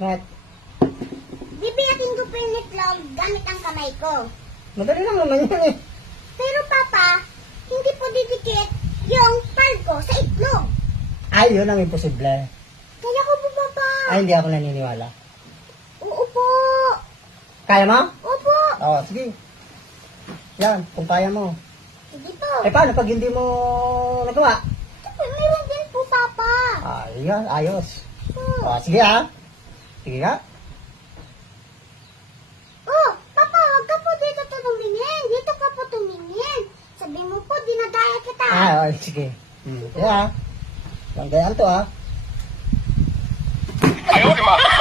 Bakit? Bibiyakin ko po yung itlog gamit ang kamay ko. Madali lang naman yun eh. Pero Papa, hindi po didikit yung palko sa itlog. Ay, yun ang imposible. Kaya ko po, Papa. Ay, hindi ako naniniwala. Oo po. Kaya mo? Opo. Oo, sige. Yan, kung kaya mo. Sige po. Eh, paano pag hindi mo nagawa? Meron din po, Papa. Yan, ayos. Oh. Sige ha. Sige nga. Oh, Papa, wag ka po dito tumingin. Dito ka po tumingin. Sabi mo po, dinadaya kita. Sige. Sige ha. Langgayan to ha. 哎呦我的妈！